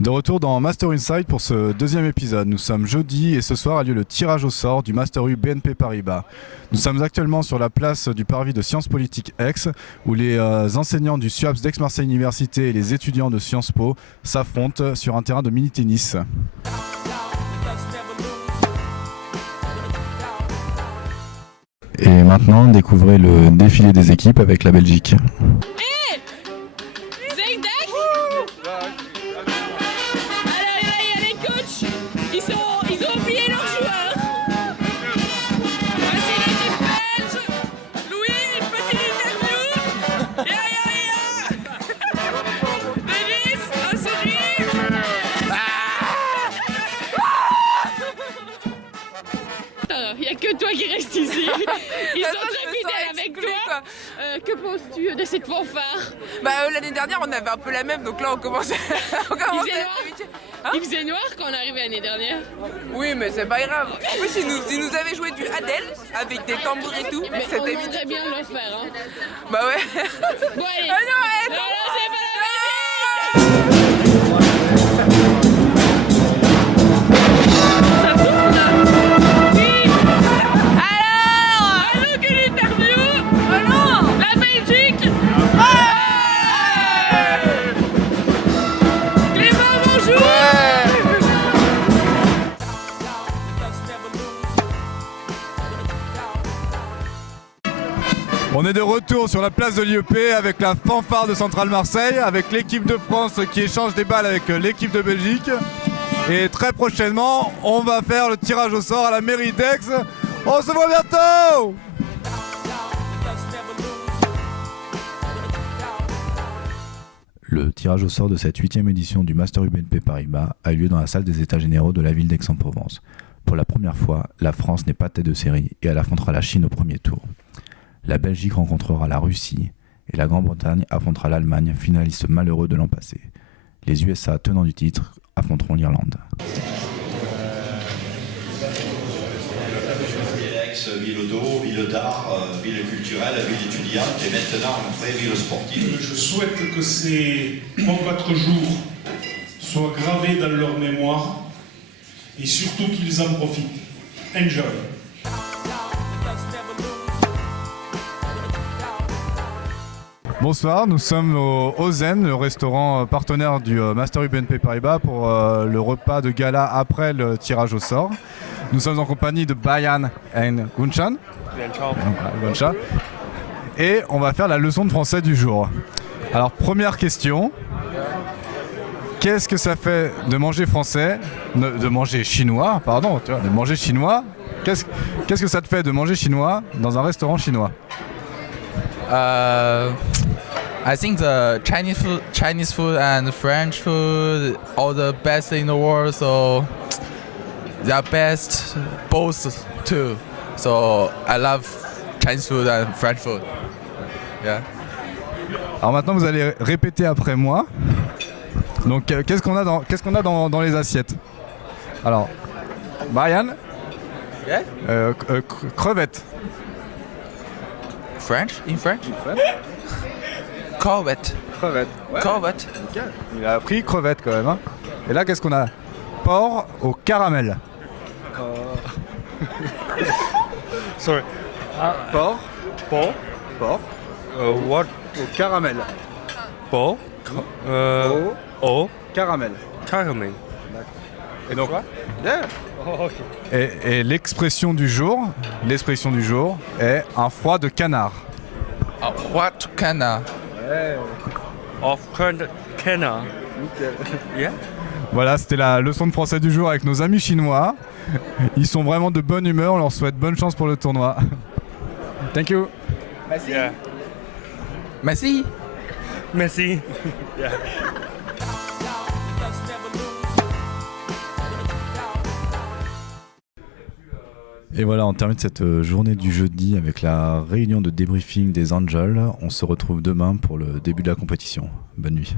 De retour dans Master Inside pour ce deuxième épisode. Nous sommes jeudi et ce soir a lieu le tirage au sort du Master U BNP Paribas. Nous sommes actuellement sur la place du parvis de Sciences Politiques Aix où les enseignants du SUAPS d'Aix-Marseille Université et les étudiants de Sciences Po s'affrontent sur un terrain de mini-tennis. Et maintenant, découvrez le défilé des équipes avec la Belgique. Il n'y a que toi qui reste ici. Ils sont très fidèles avec toi. Que penses-tu de cette fanfare? L'année dernière on avait un peu la même, donc là on commence à Il faisait noir quand on arrivait l'année dernière. Oui, mais c'est pas grave. En plus ils nous avaient joué du Adèle avec des tambours et tout. Mais c'était on aimerait bien le faire. Hein. Bah ouais. Bon allez. Ah non, non, c'est pas la On est de retour sur la place de l'IEP avec la fanfare de Centrale Marseille, avec l'équipe de France qui échange des balles avec l'équipe de Belgique. Et très prochainement, on va faire le tirage au sort à la mairie d'Aix. On se voit bientôt! Le tirage au sort de cette 8e édition du Master U BNP Paribas a eu lieu dans la salle des États généraux de la ville d'Aix-en-Provence. Pour la première fois, la France n'est pas tête de série et elle affrontera la Chine au premier tour. La Belgique rencontrera la Russie et la Grande-Bretagne affrontera l'Allemagne, finaliste malheureux de l'an passé. Les USA, tenants du titre, affronteront l'Irlande. Ville d'eau, ville d'art, ville culturelle, ville étudiante et maintenant après ville sportive. Je souhaite que ces 3-4 jours soient gravés dans leur mémoire et surtout qu'ils en profitent. Enjoy! Bonsoir, nous sommes au Zen, le restaurant partenaire du Master U BNP Paribas pour le repas de gala après le tirage au sort. Nous sommes en compagnie de Bayan et Gunshan. Et on va faire la leçon de français du jour. Alors première question, qu'est-ce que ça fait de manger français, de manger chinois, pardon, tu vois, de manger chinois? Qu'est-ce que ça te fait de manger chinois dans un restaurant chinois? I think the Chinese food and French food are the best in the world, so they are best both too. So I love Chinese food and French food. Yeah. Alors maintenant vous allez répéter après moi. Donc qu'est-ce qu'on a dans les assiettes? Alors, Brian, Yeah. Crevettes. French? In French? Corvette. Crevettes. Ouais. Corvette. Okay. Il a appris crevettes quand même. Hein. Et là qu'est-ce qu'on a? Porc au caramel. Sorry. Porc. Pork. Porc. What? Au caramel. Pork. Au Caramel. caramel. Et donc, Yeah. Oh, ok. et l'expression du jour est un froid de canard. What canna? Of Canada. Yeah. Voilà, c'était la leçon de français du jour avec nos amis chinois. Ils sont vraiment de bonne humeur, on leur souhaite bonne chance pour le tournoi. Thank you. Merci. Yeah. Merci. Merci. Yeah. Et voilà, on termine cette journée du jeudi avec la réunion de débriefing des Angels. On se retrouve demain pour le début de la compétition. Bonne nuit.